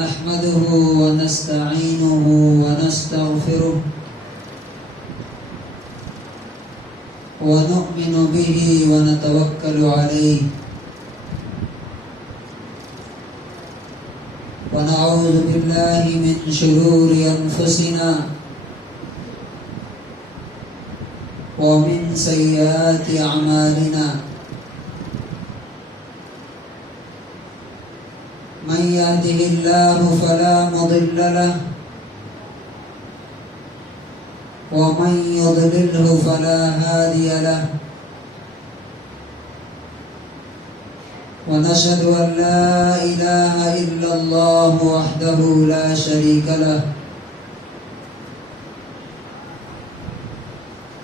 نحمده ونستعينه ونستغفره ونؤمن به ونتوكل عليه ونعوذ بالله من شرور أنفسنا ومن سيئات أعمالنا من يهده الله فلا مضل له ومن يضلله فلا هادي له ونشهد أن لا إله إلا الله وحده لا شريك له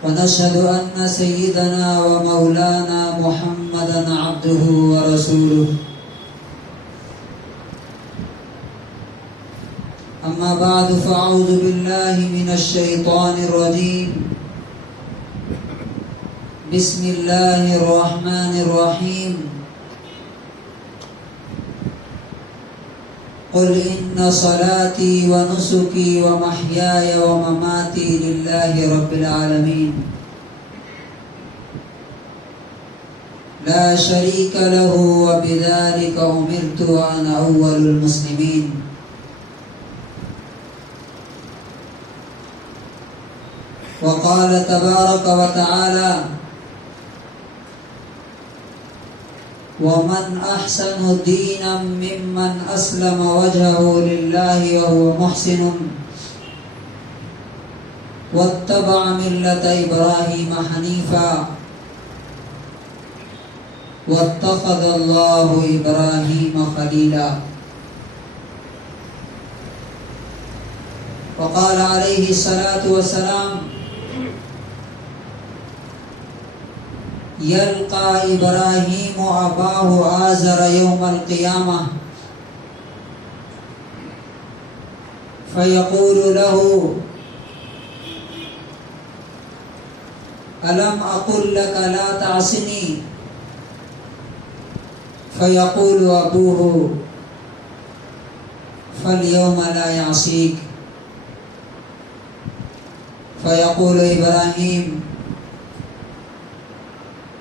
ونشهد أن سيدنا ومولانا محمدا عبده ورسوله أما بعد فأعوذ بالله من الشيطان الرجيم بسم الله الرحمن الرحيم قل إن صلاتي ونسكي ومحياي ومماتي لله رب العالمين لا شريك له وبذلك أمرت وأنا أول المسلمين وقال تبارك وتعالى ومن أحسن دينا ممن أسلم وجهه لله وهو محسن واتبع ملة إبراهيم حنيفا واتخذ الله إبراهيم خليلا وقال عليه الصلاة والسلام يلقى إبراهيم أباه آزر يوم القيامة فيقول له ألم أقل لك لا تعصني فيقول أبوه فاليوم لا يعصيك فيقول إبراهيم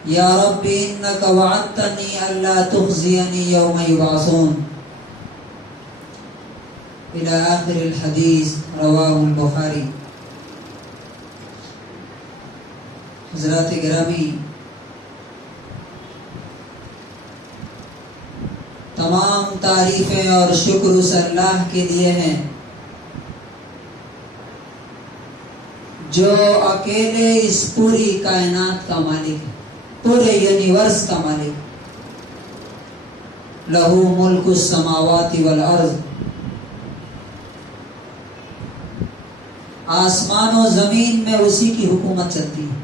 يا رب إنك وعدتني ألا تخزيني يوم يبعثون إلى آخر الحديث رواه البخاري. حضرات گرامی، تمام تعریفیں اور شکر اس اللہ کے لیے ہیں جو اکیلے اس پوری کائنات کا مالک ہے، پورے یونیورس کا مالک. لہو ملک السماوات والارض، آسمان و زمین میں اسی کی حکومت چلتی ہے.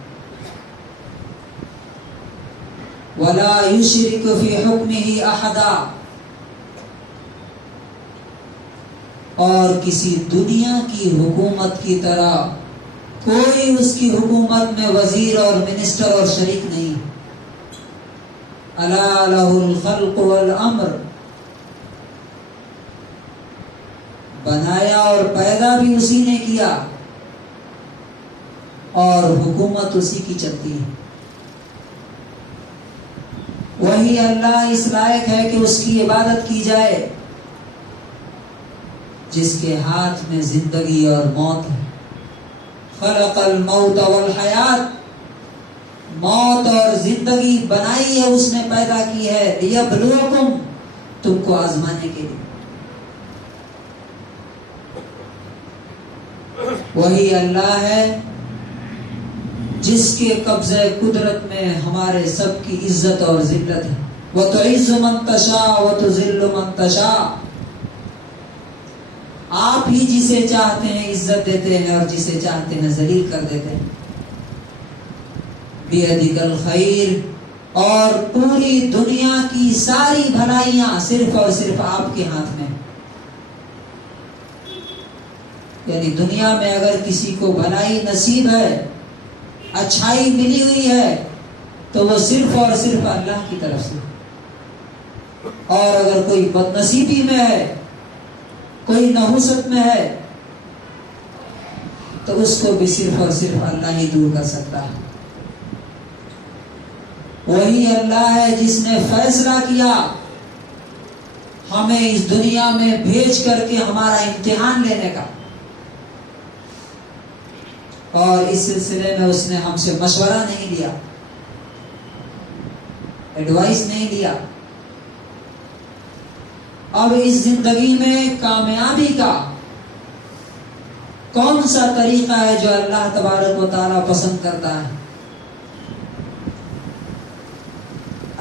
ولا یشرک فی حکمہ احدا، اور کسی دنیا کی حکومت کی طرح کوئی اس کی حکومت میں وزیر اور منسٹر اور شریک نہیں. الا لہ الخلق والامر، بنایا اور پیدا بھی اسی نے کیا اور حکومت اسی کی چلتی ہے. وہی اللہ اس لائق ہے کہ اس کی عبادت کی جائے جس کے ہاتھ میں زندگی اور موت ہے. خلق الموت والحیات، موت اور زندگی بنائی ہے اس نے، پیدا کی ہے. لیبلوکم، تم کو آزمانے کے لیے. وہی اللہ ہے جس کے قبضہ قدرت میں ہمارے سب کی عزت اور ذلت ہے. وَتُعِزُّ مَن تَشَاءُ وَتُذِلُّ مَن تَشَاءُ، آپ ہی جسے چاہتے ہیں عزت دیتے ہیں اور جسے چاہتے ہیں ذلیل کر دیتے ہیں. بِيَدِكَ الْخَيْرُ، اور پوری دنیا کی ساری بھلائیاں صرف اور صرف آپ کے ہاتھ میں. یعنی دنیا میں اگر کسی کو بھلائی نصیب ہے، اچھائی ملی ہوئی ہے، تو وہ صرف اور صرف اللہ کی طرف سے. اور اگر کوئی بدنصیبی میں ہے کوئی نحوست میں ہے تو اس کو بھی صرف اور صرف اللہ ہی دور کر سکتا ہے۔ وہی اللہ ہے جس نے فیصلہ کیا ہمیں اس دنیا میں بھیج کر کے ہمارا امتحان لینے کا، اور اس سلسلے میں اس نے ہم سے مشورہ نہیں لیا، ایڈوائس نہیں لیا۔ اب اس زندگی میں کامیابی کا کون سا طریقہ ہے جو اللہ تبارک و تعالیٰ پسند کرتا ہے؟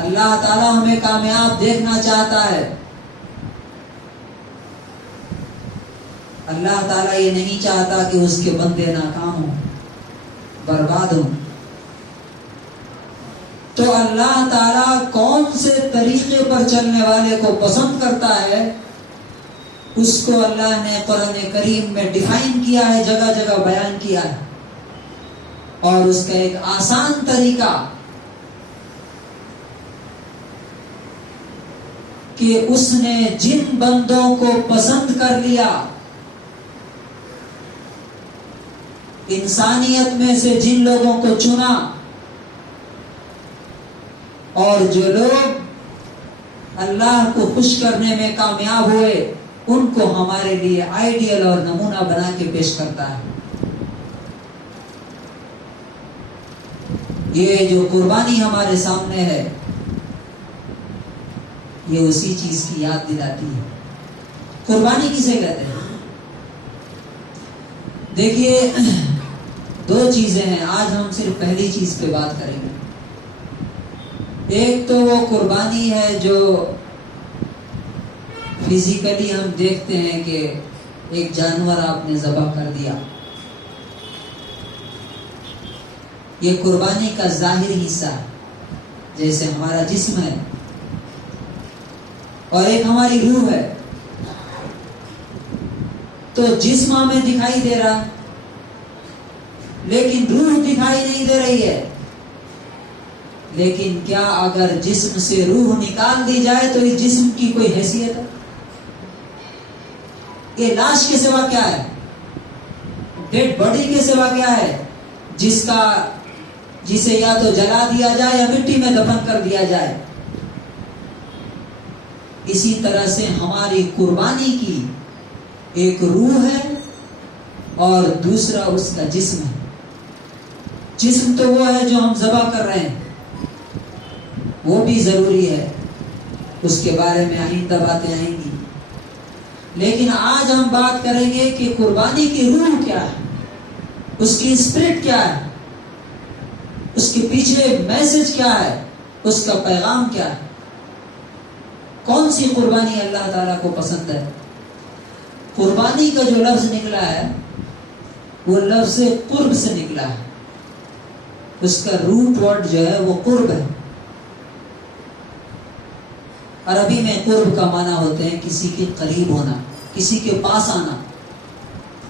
اللہ تعالیٰ ہمیں کامیاب دیکھنا چاہتا ہے۔ اللہ تعالیٰ یہ نہیں چاہتا کہ اس کے بندے ناکام ہوں، برباد ہوں۔ تو اللہ تعالیٰ کون سے طریقے پر چلنے والے کو پسند کرتا ہے، اس کو اللہ نے قرآن کریم میں ڈیفائن کیا ہے، جگہ جگہ بیان کیا ہے، اور اس کا ایک آسان طریقہ کہ اس نے جن بندوں کو پسند کر لیا، انسانیت میں سے جن لوگوں کو چنا، اور جو لوگ اللہ کو خوش کرنے میں کامیاب ہوئے، ان کو ہمارے لیے آئیڈیل اور نمونہ بنا کے پیش کرتا ہے۔ یہ جو قربانی ہمارے سامنے ہے، یہ اسی چیز کی یاد دلاتی ہے۔ قربانی کسے کہتے ہیں؟ دیکھیے، دو چیزیں ہیں، آج ہم صرف پہلی چیز پہ بات کریں گے۔ ایک تو وہ قربانی ہے جو فزیکلی ہم دیکھتے ہیں کہ ایک جانور آپ نے ذبح کر دیا، یہ قربانی کا ظاہری حصہ ہے، جیسے ہمارا جسم ہے اور ایک ہماری روح ہے۔ تو جسم ہمیں دکھائی دے رہا لیکن روح دکھائی نہیں دے رہی ہے۔ لیکن کیا اگر جسم سے روح نکال دی جائے تو اس جسم کی کوئی حیثیت ہے؟ یہ لاش کے سوا کیا ہے؟ ڈیڈ باڈی کے سوا کیا ہے؟ جسے یا تو جلا دیا جائے یا مٹی میں دفن کر دیا جائے۔ اسی طرح سے ہماری قربانی کی ایک روح ہے اور دوسرا اس کا جسم ہے۔ جسم تو وہ ہے جو ہم ذبح کر رہے ہیں، وہ بھی ضروری ہے، اس کے بارے میں آئندہ باتیں آئیں گی۔ لیکن آج ہم بات کریں گے کہ قربانی کی روح کیا ہے، اس کی اسپرٹ کیا ہے، اس کے پیچھے میسج کیا ہے، اس کا پیغام کیا ہے۔ کون سی قربانی اللہ تعالیٰ کو پسند ہے؟ قربانی کا جو لفظ نکلا ہے وہ لفظ قرب سے نکلا ہے، اس کا روٹ ورڈ جو ہے وہ قرب ہے۔ عربی میں قرب کا معنی ہوتے ہیں کسی کے قریب ہونا، کسی کے پاس آنا۔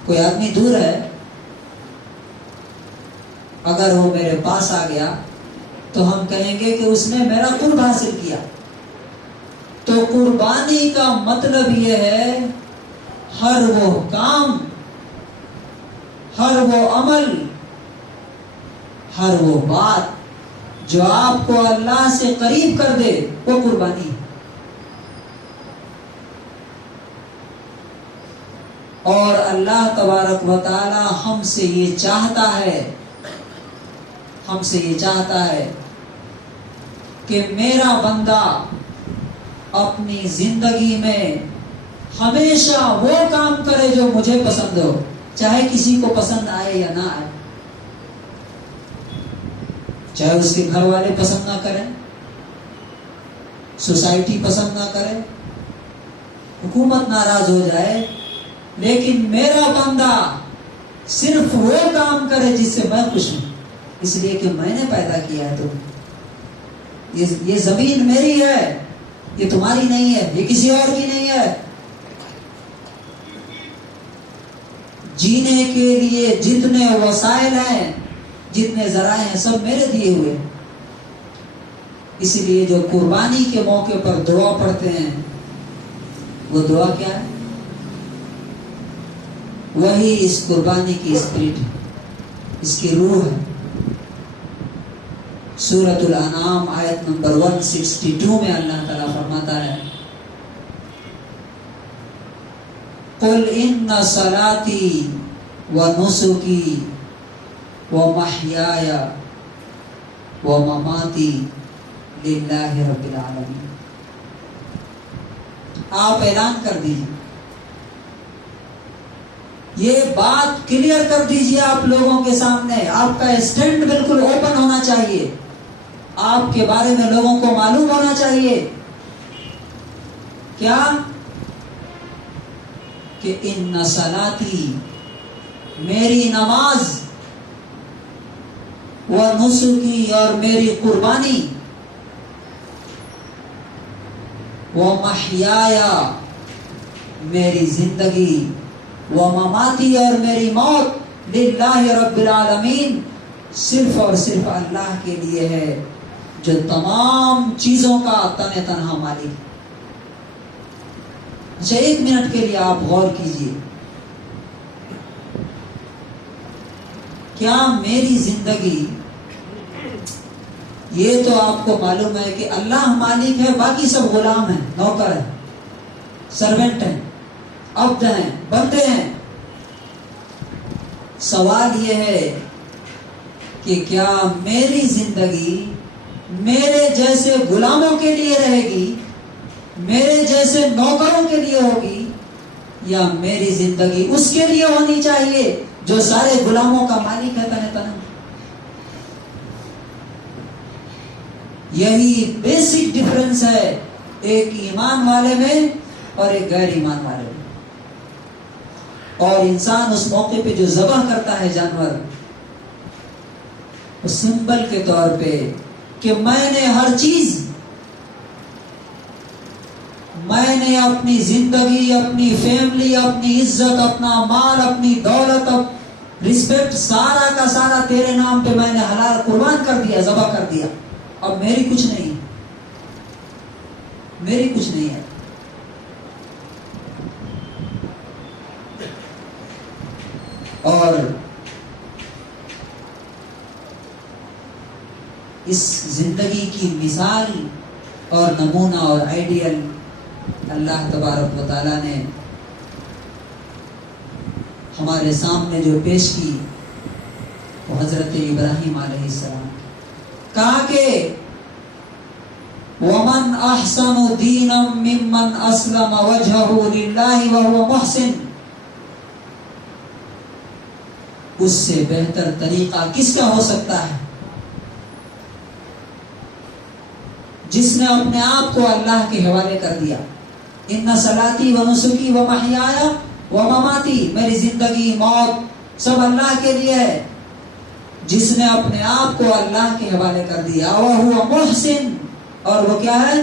کوئی آدمی دور ہے، اگر وہ میرے پاس آ گیا تو ہم کہیں گے کہ اس نے میرا قرب حاصل کیا۔ تو قربانی کا مطلب یہ ہے ہر وہ کام، ہر وہ عمل، ہر وہ بات جو آپ کو اللہ سے قریب کر دے، وہ قربانی ہے۔ اور اللہ تبارک و تعالی ہم سے یہ چاہتا ہے کہ میرا بندہ اپنی زندگی میں ہمیشہ وہ کام کرے جو مجھے پسند ہو، چاہے کسی کو پسند آئے یا نہ آئے، چاہے اس کے گھر والے پسند نہ کریں، سوسائٹی پسند نہ کرے، حکومت ناراض ہو جائے، لیکن میرا بندہ صرف وہ کام کرے جس سے میں خوش ہوں، اس لیے کہ میں نے پیدا کیا ہے۔ تو یہ زمین میری ہے، یہ تمہاری نہیں ہے، یہ کسی اور کی نہیں ہے۔ جینے کے لیے جتنے وسائل ہیں، جتنے ذرائع ہیں، سب میرے دیے ہوئے۔ اس لیے جو قربانی کے موقع پر دعا پڑھتے ہیں، وہ دعا کیا ہے؟ وہی اس قربانی کی اسپرٹ ہے، اس کی روح ہے۔ سورۃ الانعام آیت نمبر 162 میں اللہ تعالیٰ فرماتا ہے قل ان صلاتی ونسکی ومحیای ومماتی للہ رب العالمین۔ آپ اعلان کر دیجیے، یہ بات کلیئر کر دیجیے آپ لوگوں کے سامنے، آپ کا اسٹینڈ بالکل اوپن ہونا چاہیے، آپ کے بارے میں لوگوں کو معلوم ہونا چاہیے کیا کہ ان صلاتی، میری نماز، و نسکی، اور میری قربانی، و محیایا، میری زندگی، و مماتی، اور میری موت، للہ رب العالمین، صرف اور صرف اللہ کے لیے ہے جو تمام چیزوں کا تن تنہا مالک ہے۔ اچھا، 1 منٹ کے لیے آپ غور کیجئے، کیا میری زندگی، یہ تو آپ کو معلوم ہے کہ اللہ مالک ہے، باقی سب غلام ہیں، نوکر ہیں، سرونٹ ہیں، عبد ہیں، بندے ہیں۔ سوال یہ ہے کہ کیا میری زندگی میرے جیسے غلاموں کے لیے رہے گی، میرے جیسے نوکروں کے لیے ہوگی، یا میری زندگی اس کے لیے ہونی چاہیے جو سارے غلاموں کا مالک ہے تن تنہا؟ یہی بیسک ڈفرنس ہے ایک ایمان والے میں اور ایک غیر ایمان والے میں۔ اور انسان اس موقع پہ جو ذبح کرتا ہے جانور، وہ سمبل کے طور پہ کہ میں نے ہر چیز، میں نے اپنی زندگی، اپنی فیملی، اپنی عزت، اپنا مال، اپنی دولت، رسپیکٹ، سارا کا سارا تیرے نام پہ میں نے حلال قربان کر دیا، ذبح کر دیا، اب میری کچھ نہیں، میری کچھ نہیں ہے۔ اور اس زندگی کی مثال اور نمونہ اور آئیڈیل اللہ تبارک و تعالیٰ نے ہمارے سامنے جو پیش کی وہ حضرت ابراہیم علیہ السلام، کہا کہ وَمَنْ أَحْسَنُ دِينًا مِّمَّنْ أَسْلَمَ وَجْهَهُ لِلَّهِ وَهُوَ مُحْسِنٌ، اس سے بہتر طریقہ کس کا ہو سکتا ہے جس نے اپنے آپ کو اللہ کے حوالے کر دیا۔ ان صلاتی و نسکی و محیایا و مماتی، میری زندگی، موت سب اللہ کے لیے ہے۔ جس نے اپنے آپ کو اللہ کے حوالے کر دیا، وَهُوَ مُحْسِن، اور وہ کیا ہے؟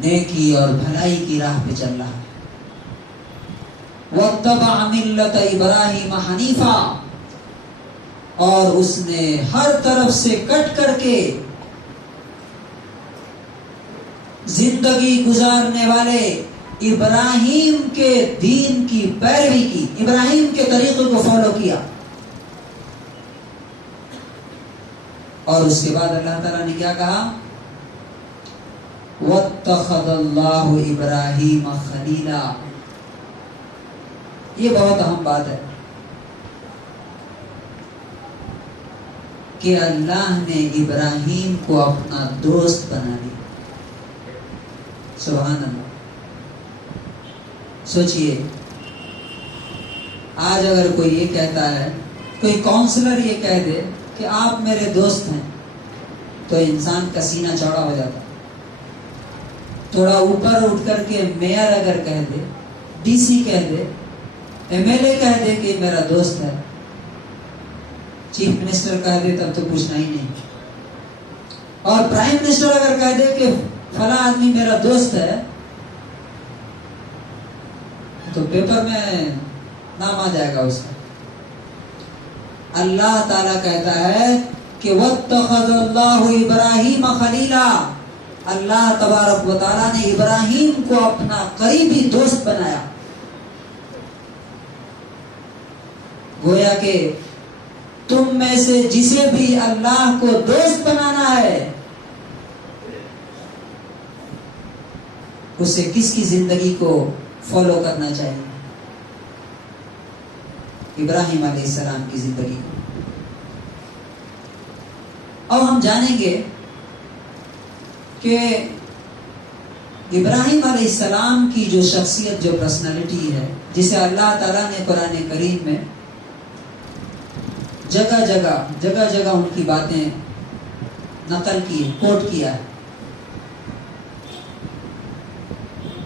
نیکی اور بھلائی کی راہ پہ چل رہا ہے۔ وَاتَّبَعَ مِلَّةَ إِبْرَاهِيمَ حَنِيفًا، اور اس نے ہر طرف سے کٹ کر کے زندگی گزارنے والے ابراہیم کے دین کی پیروی کی، ابراہیم کے طریقے کو فالو کیا۔ اور اس کے بعد اللہ تعالیٰ نے کیا کہا؟ وَاتَّخَذَ اللَّهُ إِبْرَاهِيمَ خَلِيلًا۔ یہ بہت اہم بات ہے کہ اللہ نے ابراہیم کو اپنا دوست بنا لیا۔ سبحان اللہ۔ سوچئے، آج اگر کوئی یہ کہتا ہے، کوئی کاؤنسلر یہ کہہ دے کہ آپ میرے دوست ہیں، تو انسان کا سینہ چوڑا ہو جاتا۔ تھوڑا اوپر اٹھ کر کے میئر اگر کہہ دے، ڈی سی کہہ دے، ایم ایل اے کہہ دے کہ میرا دوست ہے، چیف منسٹر کہہ دے، تب تو پوچھنا ہی نہیں۔ اور پرائم منسٹر اگر کہہ دے کہ فلاں آدمی میرا دوست ہے، تو پیپر میں نام آ جائے گا اس کا۔ اللہ تعالیٰ کہتا ہے کہ وَاتَّخَذَ اللَّهُ إِبْرَاهِيمَ خَلِيلًا، اللہ تبارک و تعالیٰ نے ابراہیم کو اپنا قریبی دوست بنایا. گویا کہ تم میں سے جسے بھی اللہ کو دوست بنانا ہے اسے کس کی زندگی کو فالو کرنا چاہیے؟ ابراہیم علیہ السلام کی زندگی کو. اب ہم جانیں گے کہ ابراہیم علیہ السلام کی جو شخصیت، جو پرسنالٹی ہے، جسے اللہ تعالیٰ نے قرآن کریم میں جگہ جگہ ان کی باتیں نقل کی، کوٹ کیا ہے.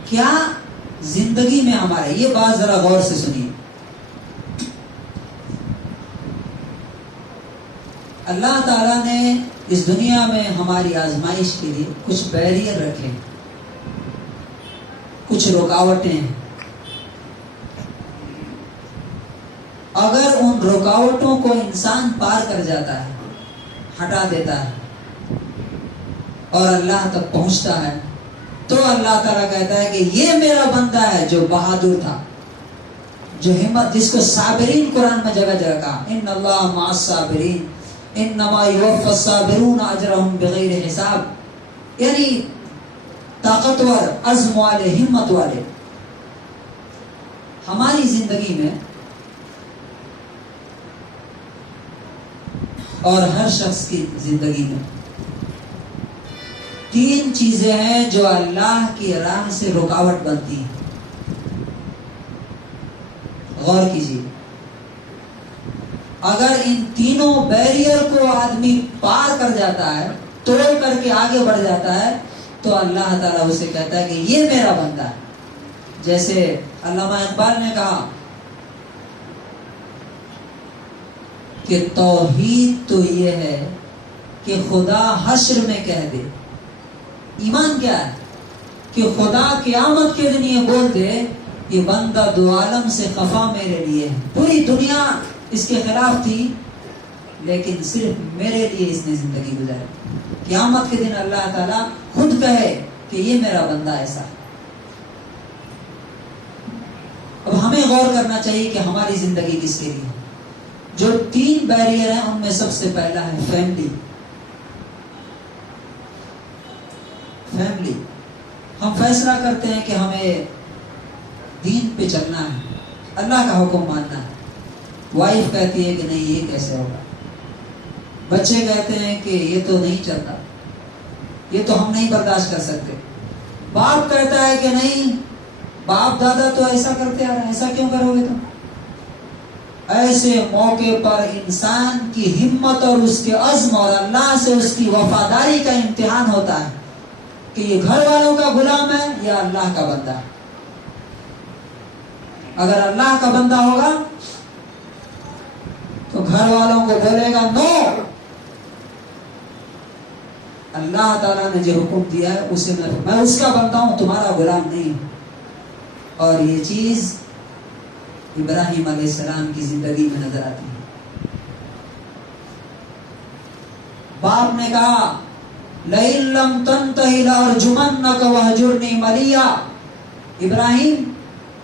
کیا زندگی میں ہمارے، یہ بات ذرا غور سے سنیے، اللہ تعالیٰ نے اس دنیا میں ہماری آزمائش کے لیے کچھ بیریئر رکھے، کچھ رکاوٹیں ہیں. اگر ان رکاوٹوں کو انسان پار کر جاتا ہے، ہٹا دیتا ہے اور اللہ تک پہنچتا ہے، تو اللہ تعالیٰ کہتا ہے کہ یہ میرا بندہ ہے جو بہادر تھا، جو ہمت، جس کو صابرین قرآن میں جگہ جگہ کہا، ان اللہ مع الصابرین انما یوفی الصابرون اجرهم بغیر حساب. یعنی طاقتور، عزم والے، ہمت والے. ہماری زندگی میں اور ہر شخص کی زندگی میں 3 چیزیں ہیں جو اللہ کی راہ سے رکاوٹ بنتی ہیں. غور کیجیے، اگر ان تینوں بیریئر کو آدمی پار کر جاتا ہے، توڑ کر کے آگے بڑھ جاتا ہے، تو اللہ تعالیٰ اسے کہتا ہے کہ یہ میرا بندہ ہے. جیسے علامہ اقبال نے کہا کہ توحید تو یہ ہے کہ خدا حشر میں کہہ دے. ایمان کیا ہے؟ کہ خدا قیامت کے دن یہ بول دے، یہ بندہ دو عالم سے خفا میرے لیے ہے، پوری دنیا اس کے خلاف تھی لیکن صرف میرے لیے اس نے زندگی گزاری. قیامت کے دن اللہ تعالیٰ خود کہے کہ یہ میرا بندہ ایسا. اب ہمیں غور کرنا چاہیے کہ ہماری زندگی کس کے لیے. جو 3 بیریئر ہیں ان میں سب سے پہلا ہے فیملی. ہم فیصلہ کرتے ہیں کہ ہمیں دین پہ چلنا ہے، اللہ کا حکم ماننا ہے. وائف کہتی ہے کہ نہیں یہ کیسے ہوگا، بچے کہتے ہیں کہ یہ تو نہیں چلتا، یہ تو ہم نہیں برداشت کر سکتے. باپ کہتا ہے کہ نہیں، باپ دادا تو ایسا کرتے آ رہے ہیں، ایسا کیوں کرو گے تم. ایسے موقع پر انسان کی ہمت اور اس کے عزم اور اللہ سے اس کی وفاداری کا امتحان ہوتا ہے کہ یہ گھر والوں کا غلام ہے یا اللہ کا بندہ ہے. اگر اللہ کا بندہ ہوگا تو گھر والوں کو بولے گا نو، اللہ تعالیٰ نے جو حکم دیا ہے اسے میں اس کا بندہ ہوں، تمہارا غلام نہیں ہوں. اور یہ چیز ابراہیم علیہ السلام کی زندگی میں نظر آتی ہے. باپ نے کہا لَإِن لَّمْ تَنْتَهِ لَأَرْجُمَنَّكَ وَاهْجُرْنِي مَلِيًّا. ابراہیم،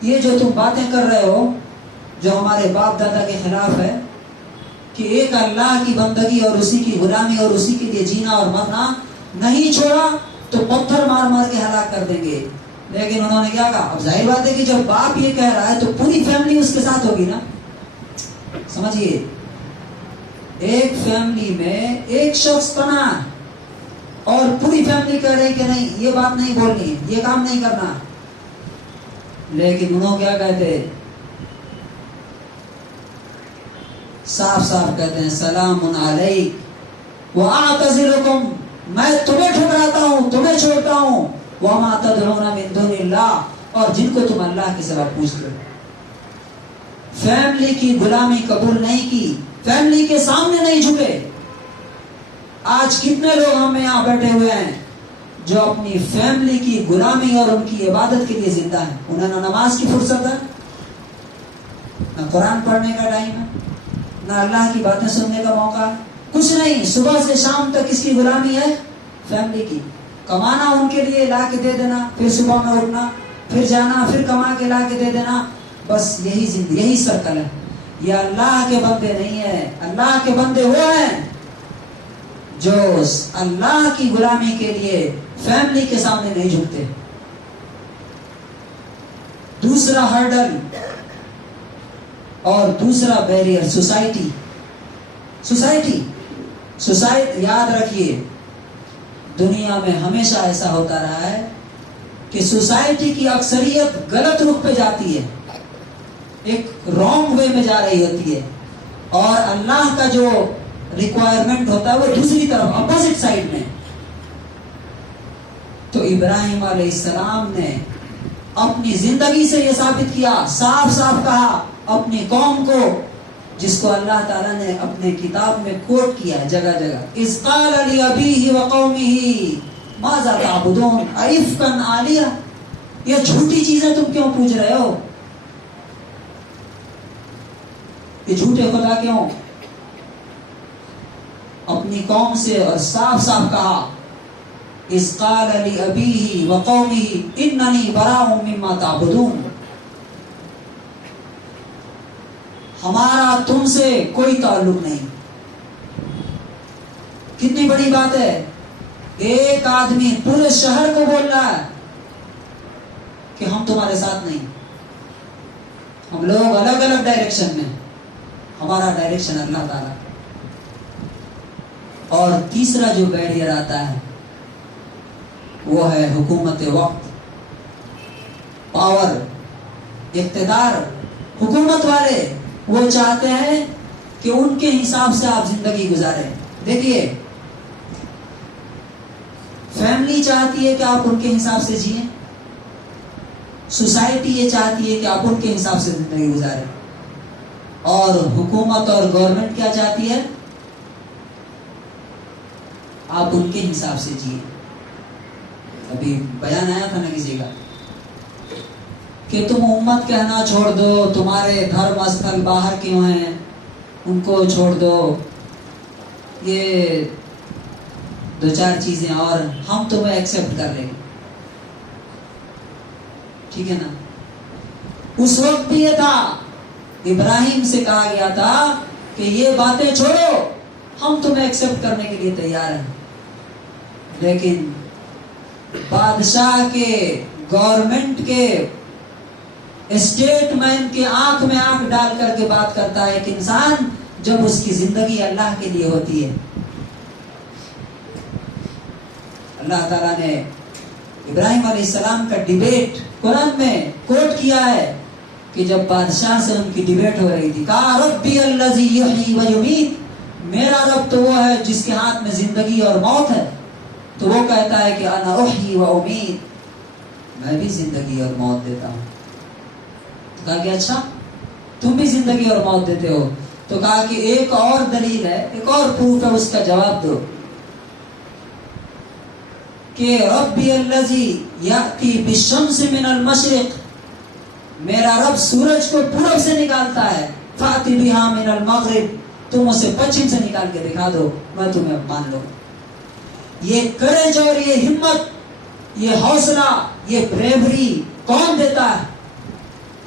یہ جو تم باتیں کر رہے ہو جو ہمارے باپ دادا کے خلاف ہے کہ ایک اللہ کی بندگی اور اسی کی غلامی اور اسی کے لیے جینا اور مرنا، نہیں چھوڑا تو پتھر مار مار کے ہلاک کر دیں گے. لیکن انہوں نے کیا کہا؟ اب ظاہر بات ہے کہ جب باپ یہ کہہ رہا ہے تو پوری فیملی اس کے ساتھ ہوگی نا. سمجھیے، ایک فیملی میں ایک شخص بنا اور پوری فیملی کہہ رہی کہ نہیں یہ بات نہیں بولنی ہے، یہ کام نہیں کرنا. لیکن انہوں کیا کہتے؟ صاف صاف کہتے ہیں سلام علیک وَأَعْتَزِلُكُمْ، میں تمہیں ٹھکراتا ہوں، تمہیں چھوڑتا ہوں، وَمَا تَدْعُونَ مِن دُونِ اللَّهِ، اور جن کو تم اللہ کے سوا پوچھتے ہو. فیملی کی غلامی قبول نہیں کی، فیملی کے سامنے نہیں جھکے. آج کتنے لوگ ہم یہاں بیٹھے ہوئے ہیں جو اپنی فیملی کی غلامی اور ان کی عبادت کے لیے زندہ ہیں. انہیں نہ نماز کی فرصت ہے، نہ قرآن پڑھنے کا ٹائم ہے، نہ اللہ کی باتیں سننے کا موقع ہے، کچھ نہیں. صبح سے شام تک کس کی غلامی ہے؟ فیملی کی. کمانا ان کے لیے لا کے دے دینا، پھر صبح میں اٹھنا، پھر جانا، پھر کما کے لا کے دے دینا، بس یہی زندگی، یہی سرکل ہے. یہ اللہ کے بندے نہیں ہیں. اللہ کے بندے وہ ہیں جو اللہ کی غلامی کے لیے فیملی کے سامنے نہیں جھکتے. دوسرا ہرڈل اور دوسرا بیریئر سوسائٹی. یاد رکھیے دنیا میں ہمیشہ ایسا ہوتا رہا ہے کہ سوسائٹی کی اکثریت غلط رخ پہ جاتی ہے، ایک رانگ وے میں جا رہی ہوتی ہے، اور اللہ کا جو ریکوائرمنٹ ہوتا ہے وہ دوسری طرف اپوزٹ سائڈ میں. تو ابراہیم علیہ السلام نے اپنی زندگی سے یہ ثابت کیا، صاف صاف کہا اپنی قوم کو، جس کو اللہ تعالیٰ نے اپنے کتاب میں کوٹ کیا ہے جگہ جگہ. اذ قال لأبیہ وقومہ ماذا تعبدون ائفکا آلیہ. یہ جھوٹی چیزیں تم کیوں پوج رہے ہو؟ یہ جھوٹے خدا کیوں؟ اپنی قوم سے اور صاف صاف کہا اذ قال لأبیہ وقومہ اننی براء مما تعبدون. ہمارا تم سے کوئی تعلق نہیں. کتنی بڑی بات ہے، ایک آدمی پورے شہر کو بول رہا ہے کہ ہم تمہارے ساتھ نہیں، ہم لوگ الگ الگ ڈائریکشن میں، ہمارا ڈائریکشن اللہ تعالیٰ. اور تیسرا جو بیریئر آتا ہے وہ ہے حکومت وقت، پاور، اقتدار. حکومت والے وہ چاہتے ہیں کہ ان کے حساب سے آپ زندگی گزاریں. دیکھیے فیملی چاہتی ہے کہ آپ ان کے حساب سے جئیں، سوسائٹی یہ چاہتی ہے کہ آپ ان کے حساب سے زندگی گزاریں، اور حکومت اور گورنمنٹ کیا چاہتی ہے؟ آپ ان کے حساب سے جئیں. ابھی بیان آیا تھا نا کسی کا کہ تم امت کہنا چھوڑ دو، تمہارے دھرم استھل باہر کیوں ہیں، ان کو چھوڑ دو، یہ دو چار چیزیں اور ہم تمہیں ایکسپٹ کر لیں گے. ٹھیک ہے نا؟ اس وقت بھی یہ تھا، ابراہیم سے کہا گیا تھا کہ یہ باتیں چھوڑو، ہم تمہیں ایکسپٹ کرنے کے لیے تیار ہیں. لیکن بادشاہ کے، گورنمنٹ کے، اسٹیٹ مین کے آنکھ میں آنکھ ڈال کر کے بات کرتا ہے ایک انسان جب اس کی زندگی اللہ کے لیے ہوتی ہے. اللہ تعالیٰ نے ابراہیم علیہ السلام کا ڈیبیٹ قرآن میں کوٹ کیا ہے کہ جب بادشاہ سے ان کی ڈیبیٹ ہو رہی تھی، کہا ربی الذی یحیی و یمیت، میرا رب تو وہ ہے جس کے ہاتھ میں زندگی اور موت ہے. تو وہ کہتا ہے کہ انا احیی و امیت، میں بھی زندگی اور موت دیتا ہوں. تو کہا کہ اچھا تم بھی زندگی اور موت دیتے ہو؟ تو کہا کہ ایک اور دلیل ہے، ایک اور پروف ہے، اس کا جواب دو کہ ربی الذی یأتی بالشمس من المشرق، میرا رب سورج کو پورب سے نکالتا ہے، فأتی بہا من المغرب، تم اسے پچھم سے نکال کے دکھا دو، میں تمہیں مان لوں. یہ کریج اور یہ ہمت، یہ حوصلہ، یہ بریوری کون دیتا ہے؟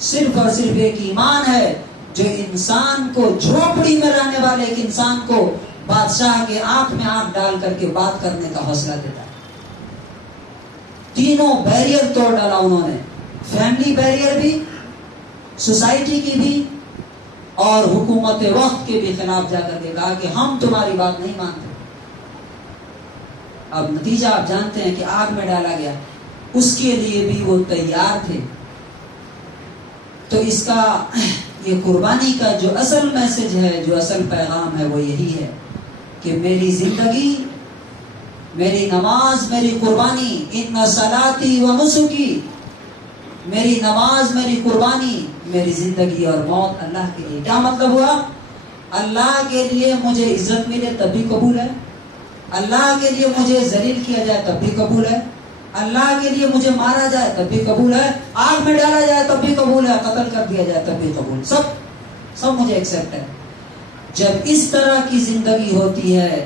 صرف اور صرف ایک ایمان ہے جو انسان کو، جھوپڑی میں رہنے والے ایک انسان کو بادشاہ کے آنکھ میں آنکھ ڈال کر کے بات کرنے کا حوصلہ دیتا ہے. تینوں بیریئر توڑ ڈالا انہوں نے، فیملی بیریئر بھی، سوسائٹی کی بھی، اور حکومت وقت کے بھی خلاف جا کر کے کہا کہ ہم تمہاری بات نہیں مانتے. اب نتیجہ آپ جانتے ہیں کہ آگ میں ڈالا گیا. اس کے لیے بھی وہ تیار تھے. تو اس کا، یہ قربانی کا جو اصل میسج ہے، جو اصل پیغام ہے، وہ یہی ہے کہ میری زندگی، میری نماز، میری قربانی، ان صلاتی و نسکی، میری نماز، میری قربانی، میری زندگی اور موت اللہ کے لیے. کیا مطلب ہوا؟ اللہ کے لیے مجھے عزت ملے تب بھی قبول ہے، اللہ کے لیے مجھے ذلیل کیا جائے تب بھی قبول ہے، اللہ کے لیے مجھے مارا جائے تب بھی قبول ہے، آگ میں ڈالا جائے تب بھی قبول ہے، قتل کر دیا جائے تب بھی قبول، سب مجھے ایکسپٹ ہے. جب اس طرح کی زندگی ہوتی ہے